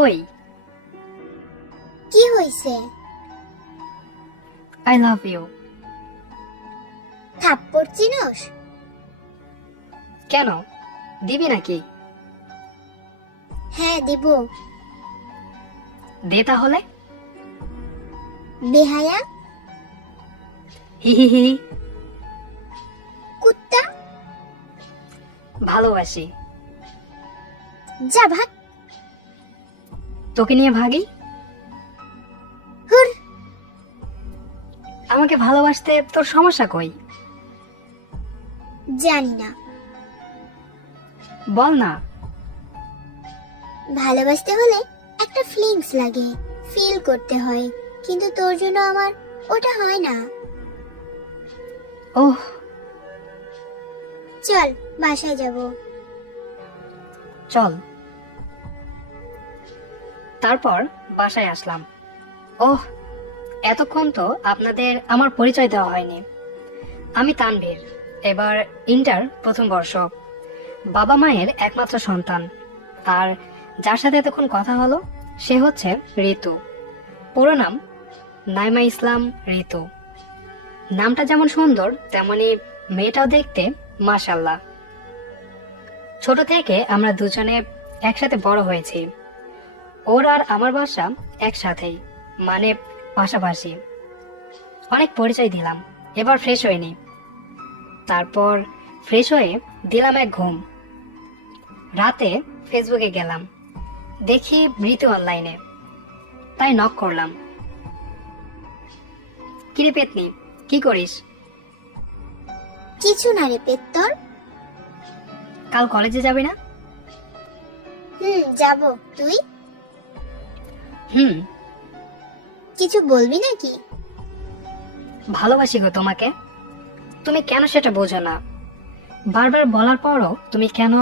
ওই, কি হইছে? I love you. থাপ্পড় চিনোস? কেন, দিবি নাকি? হ্যাঁ দিব। দে তাহলে। বেহায়া হি হি হি। কুত্তা, ভালোবাসি। যা ভাগ। তোকে নিয়ে ভাগি? হুর, আমাকে ভালোবাসতে তোর সমস্যা কই? জানি না। বল না। ভালোবাসতে হলে একটা ফিলিংস লাগে, ফিল করতে হয়, কিন্তু তোর জন্য আমার ওটা হয় না। ওহ, চল বাসায় যাব। চল। তারপর বাসায় আসলাম। ওহ, এতক্ষণ তো আপনাদের আমার পরিচয় দেওয়া হয়নি। আমি তানভীর, এবার ইন্টার প্রথম বর্ষ, বাবা মায়ের একমাত্র সন্তান। আর যার সাথে এতক্ষণ কথা হলো সে হচ্ছে ঋতু। পুরো নাম নাইমা ইসলাম ঋতু। নামটা যেমন সুন্দর তেমনি মেয়েটাও দেখতে মাশাল্লাহ। ছোট থেকে আমরা দুজনে একসাথে বড় হয়েছি। ওর আর আমার বাসা একসাথেই, মানে পাশাপাশি। অনেক পরিচয় দিলাম, এবার ফ্রেশ হয়নি। তারপর ফ্রেশ হয়ে দিলাম এক ঘুম। রাতে ফেসবুকে গেলাম, দেখি ঋতু অনলাইনে, তাই নক করলাম। কিরে পেতনি, কি করিস? কিছু না রে পেত্তর। কাল কলেজে যাবি না? যাব। তুই হুম। কিছু বলবি নাকি? ভালোবাসি গো তোমাকে, তুমি কেন সেটা বোঝো না? বারবার বলার পরও তুমি কেন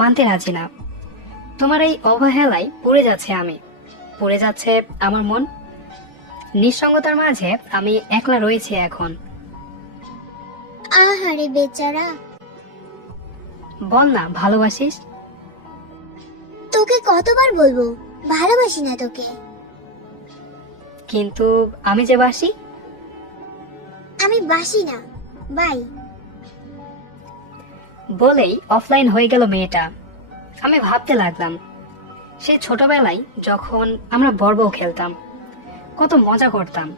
মানতে রাজি না? তোমার এই অবহেলায় পড়ে যাচ্ছে আমি, পড়ে যাচ্ছে আমার মন। নিঃসঙ্গতার মাঝে আমি একলা রয়েছি এখন। আহারে বেচারা। বল না ভালোবাসিস। তোকে কতবার বলবো ভালোবাসি না তোকে? কিন্তু আমি যে বাসি। আমি বাসি না, বাই। বলেই অফলাইন হয়ে গেল মেয়েটা। আমি ভাবতে লাগলাম, সেই ছোটবেলায় যখন আমরা বড় বউ খেলতাম, কত মজা করতাম,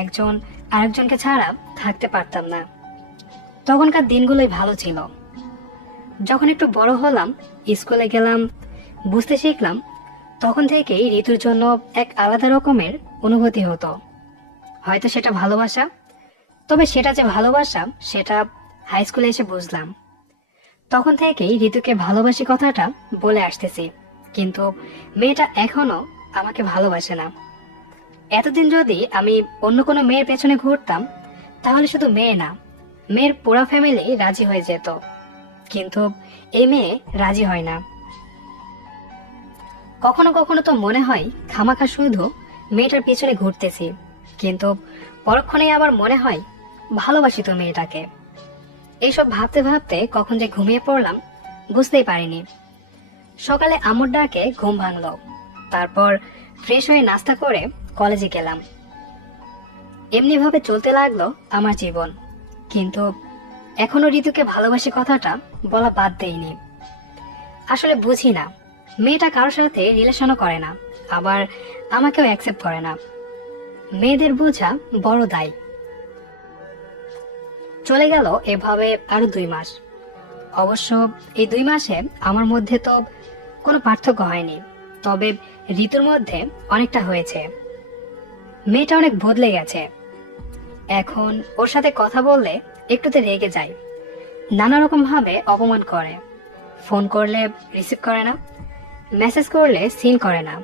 একজন আরেকজনকে ছাড়া থাকতে পারতাম না। তখনকার দিনগুলোই ভালো ছিল। যখন একটু বড় হলাম, স্কুলে গেলাম, বুঝতে শিখলাম, তখন থেকেই ঋতুর জন্য এক আলাদা রকমের অনুভূতি হতো। হয়তো সেটা ভালোবাসা, তবে সেটা যে ভালোবাসা সেটা হাই স্কুলে এসে বুঝলাম। তখন থেকেই ঋতুকে ভালোবাসি কথাটা বলে আসতেছি, কিন্তু মেয়েটা এখনো আমাকে ভালোবাসে না। এতদিন যদি আমি অন্য কোনো মেয়ের পেছনে ঘুরতাম, তাহলে শুধু মেয়ে না, মেয়ের পুরা ফ্যামিলি রাজি হয়ে যেত, কিন্তু এই মেয়ে রাজি হয় না। কখনো কখনো তো মনে হয় খামাখা শুধু মেয়েটার পিছনে ঘুরতেছি, কিন্তু পরক্ষণেই আবার মনে হয় ভালোবাসি তো মেয়েটাকে। এইসব ভাবতে ভাবতে কখন যে ঘুমিয়ে পড়লাম বুঝতেই পারিনি। সকালে আম্মুর ডাকে ঘুম ভাঙলো। তারপর ফ্রেশ হয়ে নাস্তা করে কলেজে গেলাম। এমনি ভাবে চলতে লাগলো আমার জীবন, কিন্তু এখনো ঋতুকে ভালোবাসি কথাটা বলা বাদ দেইনি। আসলে বুঝি না, মেয়েটা কারোর সাথে রিলেশনও করে না, আবার আমাকেও অ্যাকসেপ্ট করে না। মেয়েদের বোঝা বড় দায়। চলে গেল এভাবে আরো 2 মাস। অবশ্য এই 2 মাসে আমার মধ্যে তো কোনো পার্থক্য হয়নি, তবে ঋতুর মধ্যে অনেকটা হয়েছে। মেয়েটা অনেক বদলে গেছে। এখন ওর সাথে কথা বললে একটুতে রেগে যায়, নানা রকম ভাবে অপমান করে, ফোন করলে রিসিভ করে না, মেসেজ করলে সিন করে না,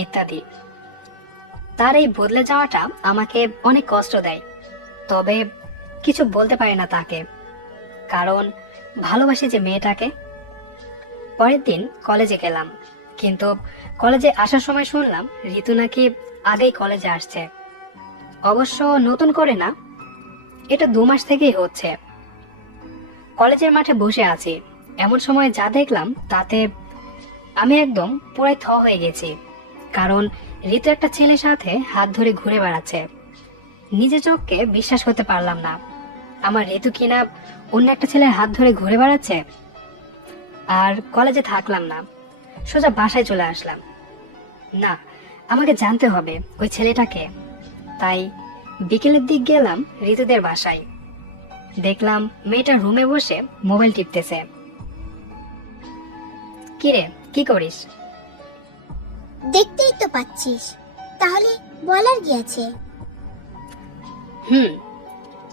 ইত্যাদি। তার এই বদলে যাওয়াটা আমাকে অনেক কষ্ট দেয়, তবে কিছু বলতে পারি না তাকে, কারণ ভালোবাসি যে মেয়েটাকে। পরের দিন কলেজে গেলাম, কিন্তু কলেজে আসার সময় শুনলাম ঋতু নাকি আগেই কলেজে আসছে। অবশ্য নতুন করে না, এটা 2 মাস থেকেই হচ্ছে। কলেজের মাঠে বসে আছি, এমন সময় যা দেখলাম তাতে আমি একদম পুরাই থ হয়ে গেছি। কারণ ঋতু একটা ছেলের সাথে হাত ধরে ঘুরে বেড়াচ্ছে। নিজের চোখকে বিশ্বাস করতে পারলাম না। আমার ঋতু কিনা অন্য একটা ছেলের হাত ধরে ঘুরে বেড়াচ্ছে। আর কলেজে থাকলাম না, সোজা বাসায় চলে আসলাম। না, আমাকে জানতে হবে ওই ছেলেটাকে। তাই বিকেলের দিক গেলাম ঋতুদের বাসায়। দেখলাম মেয়েটা রুমে বসে মোবাইল টিপতেছে। কিরে, কি করিস? দেখতেই তো পাচ্ছিস, তাহলে বলার কি আছে?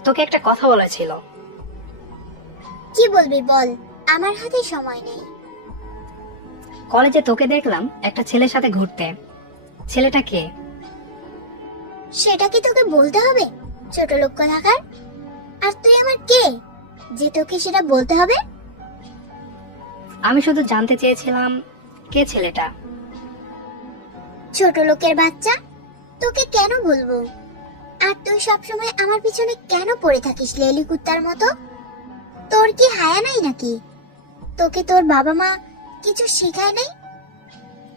তোকে একটা কথা বলা ছিল। কি বলবি বল, আমার হাতে সময় নেই। কলেজে তোকে দেখলাম একটা ছেলের সাথে ঘুরতে। ছেলেটা কে? সেটা কি তোকে বলতে হবে, ছোট লোক কোথাকার? আর তুই আমার কে যে তোকে সেটা বলতে হবে? আমি শুধু জানতে চেয়েছিলাম কে ছেলেটা। ছোট লোকের বাচ্চা, তোকে কেন বলবো? আর তুই সবসময় আমার পিছনে কেন পড়ে থাকিস লেলি কুত্তার মতো? তোর কি হায়া নাই নাকি? তোকে তোর বাবা মা কিছু শেখায় নাই?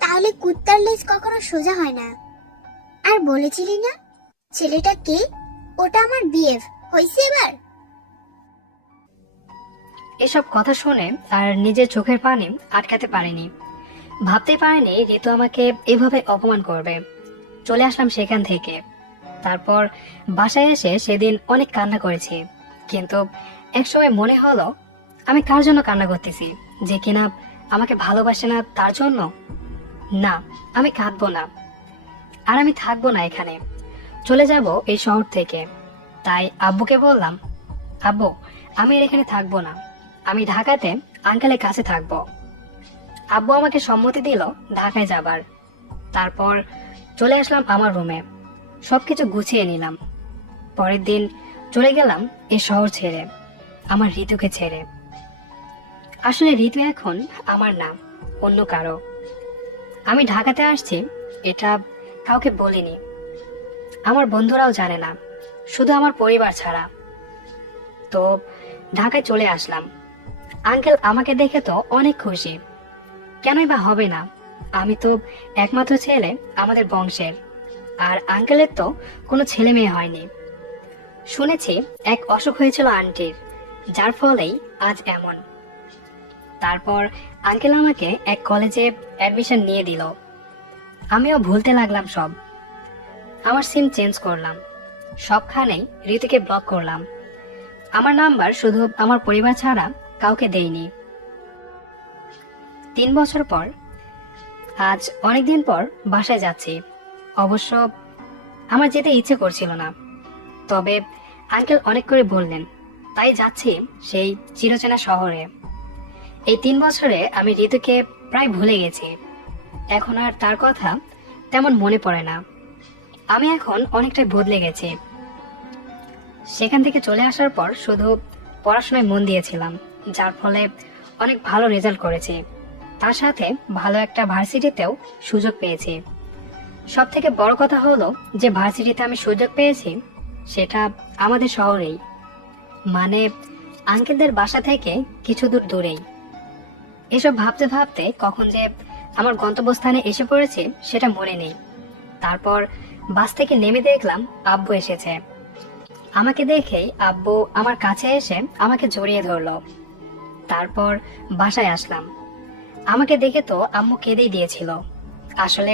তাহলে কুত্তার লেজ কখনো সোজা হয় না। আর বলেছিলি না ছেলেটা কে? ওটা আমার বিএফ হইছে এবার। এসব কথা শুনে আর নিজের চোখের পানি আটকাতে পারিনি। ভাবতে পারিনি ঋতু আমাকে এভাবে অপমান করবে। চলে আসলাম সেখান থেকে। তারপর বাসায় এসে সেদিন অনেক কান্না করেছি, কিন্তু একসময় মনে হলো আমি কার জন্য কান্না করতেছি, যে কিনা আমাকে ভালোবাসে না তার জন্য। না, আমি কাঁদবো না, আর আমি থাকবো না এখানে, চলে যাব এই শহর থেকে। তাই আব্বুকে বললাম, আব্বু, আমি আর এখানে থাকবো না, আমি ঢাকাতে আঙ্কেলের কাছে থাকবো। আব্বু আমাকে সম্মতি দিল ঢাকায় যাবার। তারপর চলে আসলাম আমার রুমে, সবকিছু গুছিয়ে নিলাম। পরের দিন চলে গেলাম এই শহর ছেড়ে, আমার ঋতুকে ছেড়ে। আসলে ঋতু এখন আমার নাম, অন্য কারো। আমি ঢাকাতে আসছি এটা কাউকে বলিনি, আমার বন্ধুরাও জানে না, শুধু আমার পরিবার ছাড়া। তো ঢাকায় চলে আসলাম। আঙ্কেল আমাকে দেখে তো অনেক খুশি। কেনই বা হবে না, আমি তো একমাত্র ছেলে আমাদের বংশের। আর আঙ্কেলের তো কোনো ছেলে মেয়ে হয়নি। শুনেছি এক অসুখ হয়েছিল আন্টির, যার ফলেই আজ এমন। তারপর আঙ্কেল আমাকে এক কলেজে অ্যাডমিশন নিয়ে দিল। আমিও ভুলতে লাগলাম সব। আমার সিম চেঞ্জ করলাম, সবখানেই ঋতুকে ব্লক করলাম। আমার নাম্বার শুধু আমার পরিবার ছাড়া কাউকে দেইনি। 3 বছর পর আজ অনেকদিন পর বাসায় যাচ্ছি। অবশ্য আমার যেতে ইচ্ছে করছিল না, তবে আঙ্কেল অনেক করে বললেন, তাই যাচ্ছি সেই চিরচেনা শহরে। এই 3 বছরে আমি ঋতুকে প্রায় ভুলে গেছি। এখন আর তার কথা তেমন মনে পড়ে না। আমি এখন অনেকটাই বদলে গেছি। সেখান থেকে চলে আসার পর শুধু পড়াশোনায় মন দিয়েছিলাম, যার ফলে অনেক ভালো রেজাল্ট করেছি। তার সাথে ভালো একটা ভার্সিটিতেও সুযোগ পেয়েছি। সব থেকে বড় কথা হলো যে ভার্সিটিতে আমি সুযোগ পেয়েছি সেটা আমাদের শহরেই, মানে আঙ্কেলদের বাসা থেকে কিছু দূর দূরেই। এসব ভাবতে ভাবতে কখন যে আমার গন্তব্যস্থানে এসে পড়েছে সেটা মনে নেই। তারপর বাস থেকে নেমে দেখলাম আব্বু এসেছে। আমাকে দেখেই আব্বু আমার কাছে এসে আমাকে জড়িয়ে ধরলো। তারপর বাসায় আসলাম। আমাকে দেখে তো আম্মু কেঁদেই দিয়েছিল। আসলে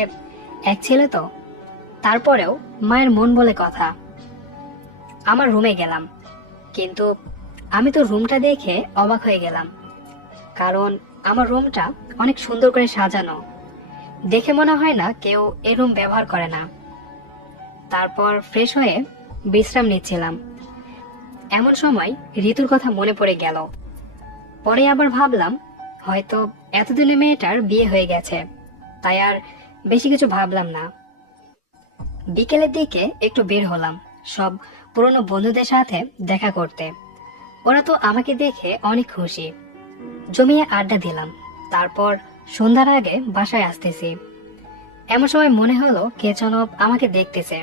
এক ছেলে তো, তারপরেও মায়ের মন বলে কথা। আমার রুমে গেলাম, কিন্তু আমি তো রুমটা দেখে অবাক হয়ে গেলাম, কারণ আমার রুমটা অনেক সুন্দর করে সাজানো। দেখে মনে হয় না কেউ এই রুম ব্যবহার করে না। তারপর ফ্রেশ হয়ে বিশ্রাম নিচ্ছিলাম, এমন সময় ঋতুর কথা মনে পড়ে গেল। পরে আবার ভাবলাম হয়তো এতদিনে মেয়েটার বিয়ে হয়ে গেছে, তাই আর বেশি কিছু ভাবলাম না। বিকেলের দিকে একটু বের হলাম সব পুরনো বন্ধুদের সাথে দেখা করতে। ওরা তো আমাকে দেখে অনেক খুশি। জমিয়ে আড্ডা দিলাম। তারপর সন্ধ্যার আগে বাসায় আসতেছি। এমন সময় মনে হলো কে যেন আমাকে দেখতেছে।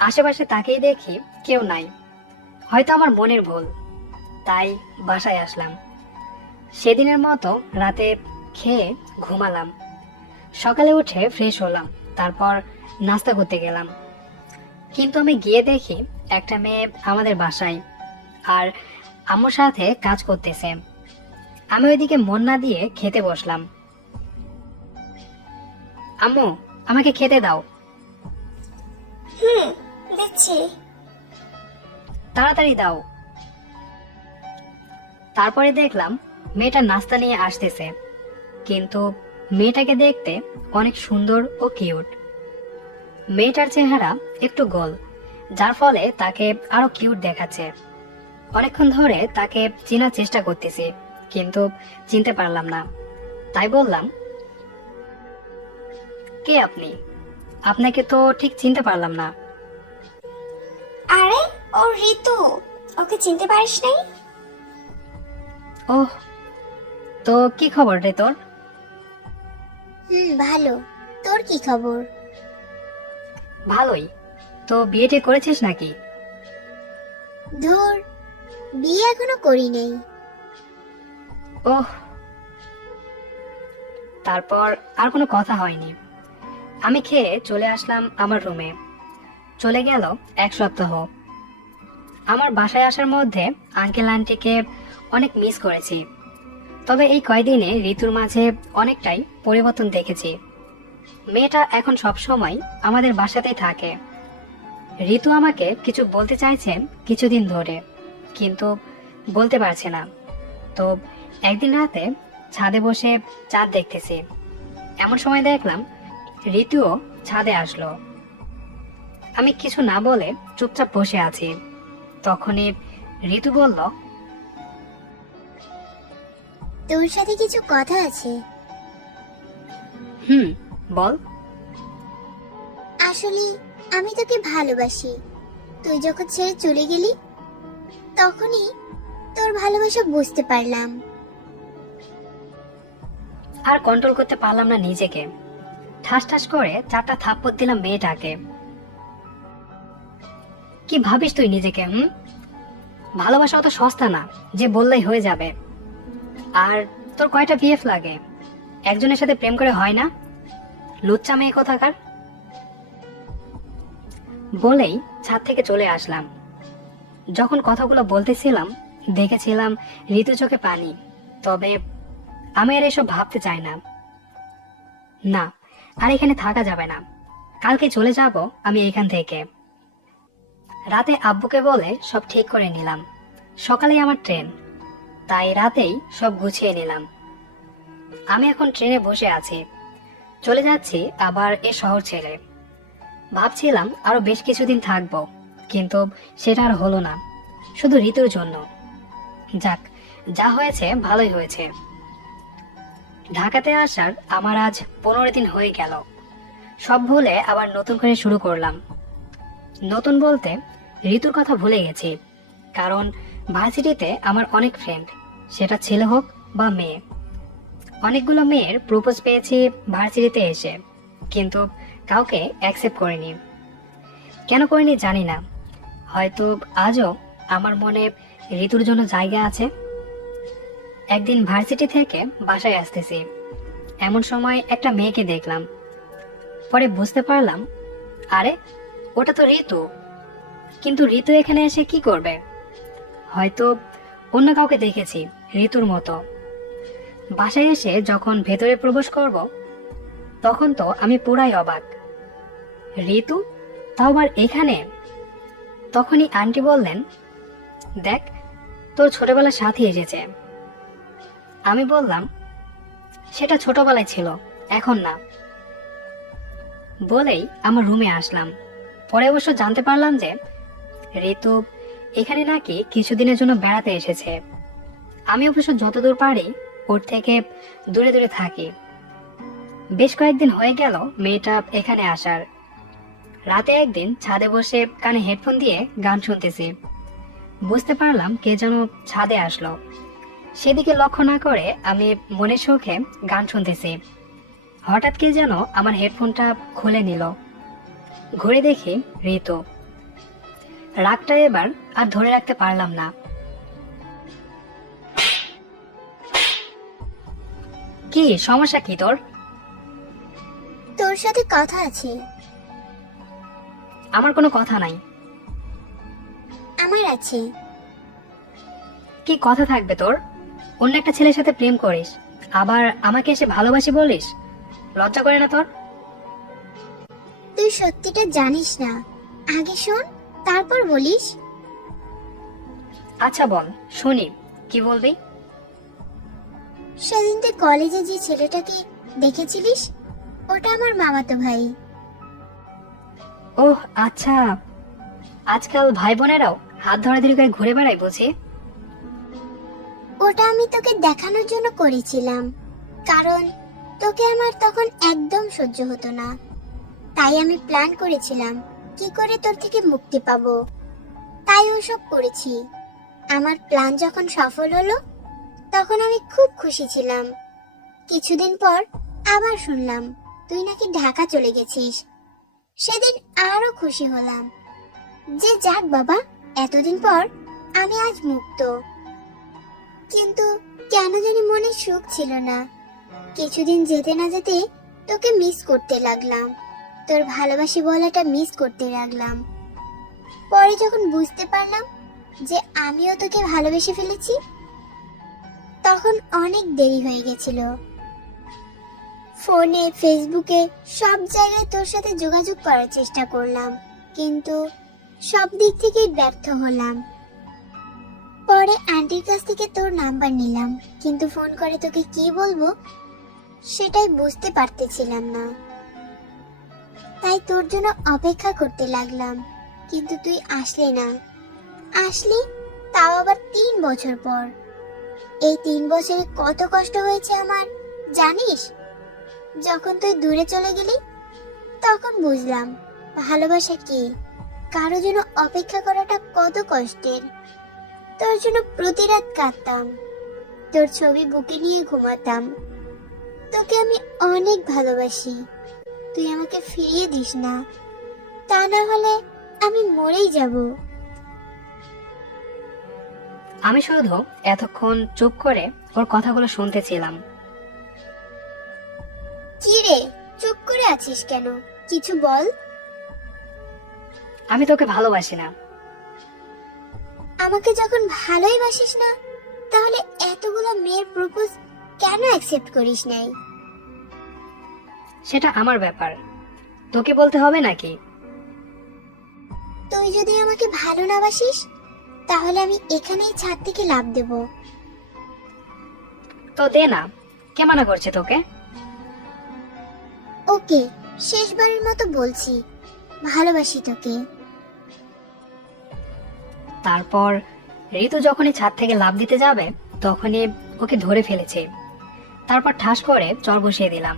আশেপাশে তাকিয়ে দেখি কেউ নাই, হয়তো আমার মনের ভুল। তাই বাসায় আসলাম। সেদিনের মতো রাতে খেয়ে ঘুমালাম। সকালে উঠে ফ্রেশ হলাম, তারপর নাস্তা করতে গেলাম। কিন্তু আমি গিয়ে দেখি একটা মেয়ে আমাদের বাসায় আর আম্মুর সাথে কাজ করতেছে। আমি ওইদিকে মন না দিয়ে খেতে বসলাম। আম্মু, আমাকে খেতে দাও। দিচ্ছি। তাড়াতাড়ি দাও। তারপরে দেখলাম মেয়েটা নাস্তা নিয়ে আসতেছে, কিন্তু মেয়েটাকে দেখতে অনেক সুন্দর ও কিউট। মেয়েটার চেহারা একটু গোল, যার ফলে তাকে আরো কিউট দেখাচ্ছে। অনেকক্ষণ ধরে তাকে চেনার চেষ্টা করতেছি, কিন্তু চিনতে পারলাম না। তাই বললাম, কে আপনি? আপনাকে তো ঠিক চিনতে পারলাম না। আরে, ও ঋতু। ওকে চিনতে পারিস নাই? ওহ, তো কি খবর রে তোর? ভালো। তোর কি খবর? ভালোই। তো বিয়েটা করেছিস নাকি? ধুর, বিয়ে এখনো করি নাই। ওহ। তারপর আর কোনো কথা হয়নি। আমি খেয়ে চলে আসলাম আমার রুমে। চলে গেল 1 সপ্তাহ। আমার বাসায় আসার মধ্যে আঙ্কেল আন্টিকে অনেক মিস করেছি। তবে এই কয়দিনে ঋতুর মাঝে অনেকটাই পরিবর্তন দেখেছি। মেয়েটা এখন সব সময় আমাদের বাসাতেই থাকে। ঋতু আমাকে কিছু বলতে চাইছে কিছুদিন ধরে, কিন্তু বলতে পারছে না। তো একদিন রাতে ছাদে বসে চাঁদ দেখতেছি, এমন সময় দেখলাম ঋতুও ছাদে আসলো। আমি কিছু না বলে চুপচাপ বসে আছি। তখনই ঋতু বলল, তোর সাথে কিছু কথা আছে। বল। আসলে আমি তোকে ভালোবাসি। তুই যখন ছেড়ে চলে গেলি, তখনই তোর ভালোবাসা বুঝতে পারলাম। আর কন্ট্রোল করতে পারলাম না নিজেকে। ঠাস ঠাস করে 4টা থাপ্পড় দিলাম মেয়েটাকে। কি ভাবিস তুই নিজেকে? ভালোবাসা অত সস্তা না যে বললেই হয়ে যাবে। আর তোর কয়টা বিএফ লাগে? একজনের সাথে প্রেম করে হয় না? লুচ্চা মেয়ে কোথাকার। বলেই ছাদ থেকে চলে আসলাম। যখন কথাগুলো বলতেছিলাম দেখেছিলাম ঋতু চোখে পানি। তবে আমি আর এসব ভাবতে চাই না। না, আর এখানে থাকা যাবে না। কালকে চলে যাব আমি এখান থেকে। রাতে আব্বুকে বলে সব ঠিক করে নিলাম। সকালেই আমার ট্রেন, তাই রাতেই সব গুছিয়ে নিলাম। আমি এখন ট্রেনে বসে আছি, চলে যাচ্ছি আবার এ শহর ছেড়ে। ভাবছিলাম আরো বেশ কিছুদিন থাকবো, কিন্তু সেটা আর হলো না, শুধু ঋতুর জন্য। যাক, যা হয়েছে ভালোই হয়েছে। ঢাকাতে আসার আমার আজ 15 দিন হয়ে গেল। সব ভুলে আবার নতুন করে শুরু করলাম। নতুন বলতে ঋতুর কথা ভুলে গেছি, কারণ ভার্সিটিতে আমার অনেক ফ্রেন্ড, সেটা ছেলে হোক বা মেয়ে। অনেকগুলো মেয়ের প্রপোজ পেয়েছি ভার্সিটিতে এসে, কিন্তু কাউকে অ্যাকসেপ্ট করিনি। কেন করিনি জানি না। হয়তো আজও আমার মনে ঋতুর জন্য জায়গা আছে। একদিন ভার্সিটি থেকে বাসায় আসতেছি, এমন সময় একটা মেয়েকে দেখলাম। পরে বুঝতে পারলাম, আরে ওটা তো ঋতু। কিন্তু ঋতু এখানে এসে কি করবে? হয়তো অন্য কাউকে দেখেছি ঋতুর মতো। বাসায় এসে যখন ভেতরে প্রবেশ করব, তখন তো আমি পুরাই অবাক। ঋতু তাও আবার এখানে। তখনই আন্টি বললেন, দেখ, তোর ছোটবেলার সাথী এসেছে। আমি বললাম, সেটা ছোটবেলায় ছিল, এখন না। বলেই আমার রুমে আসলাম। পরে অবশ্য জানতে পারলাম যে ঋতু এখানে নাকি কিছুদিনের জন্য বেড়াতে এসেছে। আমি অবশ্য যতদূর পারি ওর থেকে দূরে দূরে থাকি। বেশ কয়েকদিন হয়ে গেল মেয়েটা এখানে আসার। রাতে একদিন ছাদে বসে কানে হেডফোন দিয়ে গান শুনতেছি। বুঝতে পারলাম কে যেন ছাদে আসলো। সেদিকে লক্ষ্য না করে আমি মনের সুখে গান শুনতেছি। হঠাৎ কে যেন আমার হেডফোনটা খুলে নিল। ঘুরে দেখি ঋতু। রাগটা এবার আর ধরে রাখতে পারলাম না। কি সমস্যা কি তোর? তোর সাথে কথা আছে। আমার কোনো কথা নাই। আমার আছে। কি কথা থাকবে তোর? অন্য একটা ছেলের সাথে প্রেম করিস, আবার আমাকে এসে ভালোবাসি বলিস? লজ্জা করে না তোর? তুই সত্যিটা জানিস না, আগে শোন তারপর বলিস। আচ্ছা বল, শুনি, কি বলবি? সেদিন তুই কলেজে যে ছেলেটাকে দেখেছিলিস, ওটা আমার মামাতো ভাই। ওহ আচ্ছা, আজকাল ভাই বোনেরাও হাত ধরাধরি করে ঘুরে বেড়ায় বুঝি? ওটা আমি তোকে দেখানোর জন্য করেছিলাম, কারণ তোকে আমার তখন একদম সহ্য হতো না। তাই আমি প্ল্যান করেছিলাম কি করে তোর থেকে মুক্তি পাবো, তাই ওসব করেছি। আমার প্ল্যান যখন সফল হলো তখন আমি খুব খুশি ছিলাম। কিছুদিন পর আবার শুনলাম তুই নাকি ঢাকা চলে গেছিস। সেদিন আরো খুশি হলাম যে যাক বাবা, এতদিন পর আমি আজ মুক্ত। কিন্তু কেন জানি মনে সুখ ছিল না। কিছুদিন যেতে না যেতে তোকে মিস করতে লাগলাম, তোর ভালোবাসি বলাটা মিস করতে লাগলাম। পরে যখন বুঝতে পারলাম যে আমিও তোকে ভালোবেসে ফেলেছি, তখন অনেক দেরি হয়ে গেছিল। ফোনে, ফেসবুকে সব জায়গায় তোর সাথে যোগাযোগ করার চেষ্টা করলাম, কিন্তু সব দিক থেকেই ব্যর্থ হলাম। পরে আন্টির কাছ থেকে তোর নাম্বার নিলাম, কিন্তু ফোন করে তোকে কি বলবো সেটাই বুঝতে পারতেছিলাম না। তাই তোর জন্য অপেক্ষা করতে লাগলাম, কিন্তু তুই আসলি না। আসলি তাও আবার 3 বছর পর। এই 3 বছরে কত কষ্ট হয়েছে আমার জানিস? যখন তুই দূরে চলে গেলি তখন বুঝলাম ভালোবাসা কি, কারো জন্য অপেক্ষা করাটা কত কষ্টের। তোর জন্য প্রতি রাত কাঁদতাম, তোর ছবি বুকে নিয়ে ঘুমাতাম। তোকে আমি অনেক ভালোবাসি, তুই আমাকে ফিরিয়ে দিস না, তা না হলে আমি মরেই যাব। আমি শুধু এতক্ষণ চুপ করে ওর কথাগুলো শুনতেছিলাম। কি রে, চুপ করে আছিস কেন? কিছু বল। আমি তোকে ভালোবাসি না। আমাকে যখন ভালোই বাসিস না, তাহলে এতগুলো মেয়ের প্রপোজ কেন অ্যাকসেপ্ট করিস নাই? সেটা আমার ব্যাপার, তোকে বলতে হবে নাকি? তুই যদি আমাকে ভালো না বাসিস তাহলে আমি এখানেই ছাদ থেকে লাফ দেব। তো দে না, কে মানা করছে তোকে? ওকে, শেষবারের মতো বলছি, ভালোবাসি তোকে। তারপর ঋতু যখনই ছাদ থেকে লাফ দিতে যাবে তখনই ওকে ধরে ফেলেছে। তারপর ঠাস করে চর বসিয়ে দিলাম।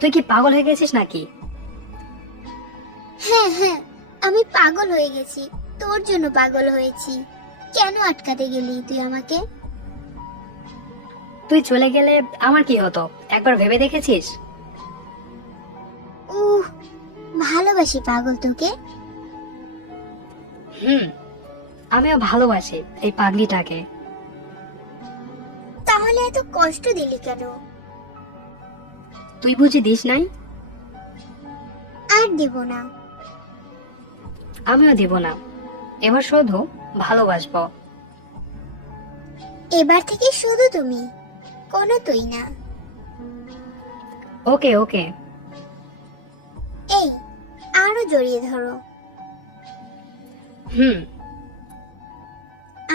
তুই কি পাগল হয়ে গেছিস নাকি? হ্যাঁ হ্যাঁ, আমি পাগল হয়ে গেছি, তোর জন্য পাগল হয়েছি। কেন আটকাতে গেলি তুই আমাকে? তুই চলে গেলে আমার কি হতো একবার ভেবে দেখেছিস? উহ, ভালোবাসি পাগল তোকে। আমিও ভালোবাসি এই পাগলিটাকে। তাহলে এত কষ্ট দিলি কেন? তুই বুঝি দিস নাই? আর দিব না। আমিও দিব না, এবার শুধু ভালোবাসবো। এবার থেকে শুধু তুমি, কোনো তুই না। ওকে ওকে। এই, আরো জড়িয়ে ধরো।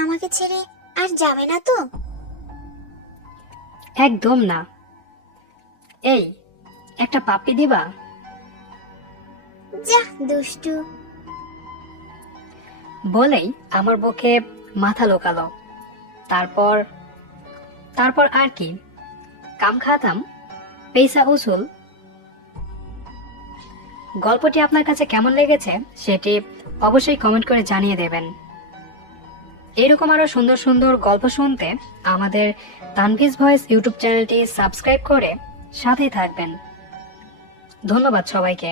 আমাকে ছেড়ে আর যাবে না তো? একদম না। এই, একটা পাপ্পি দিবা? যা দুষ্টু। বলেই আমার বুকে মাথা লোকালো। তারপর তারপর আর কি, কাম খাতাম, পয়সা উসুল। গল্পটি আপনার কাছে কেমন লেগেছে সেটি অবশ্যই কমেন্ট করে জানিয়ে দেবেন। এরকম আরো সুন্দর সুন্দর গল্প শুনতে আমাদের তানভীজ ভয়েস ইউটিউব চ্যানেলটি সাবস্ক্রাইব করে সাথেই থাকবেন। ধন্যবাদ সবাইকে।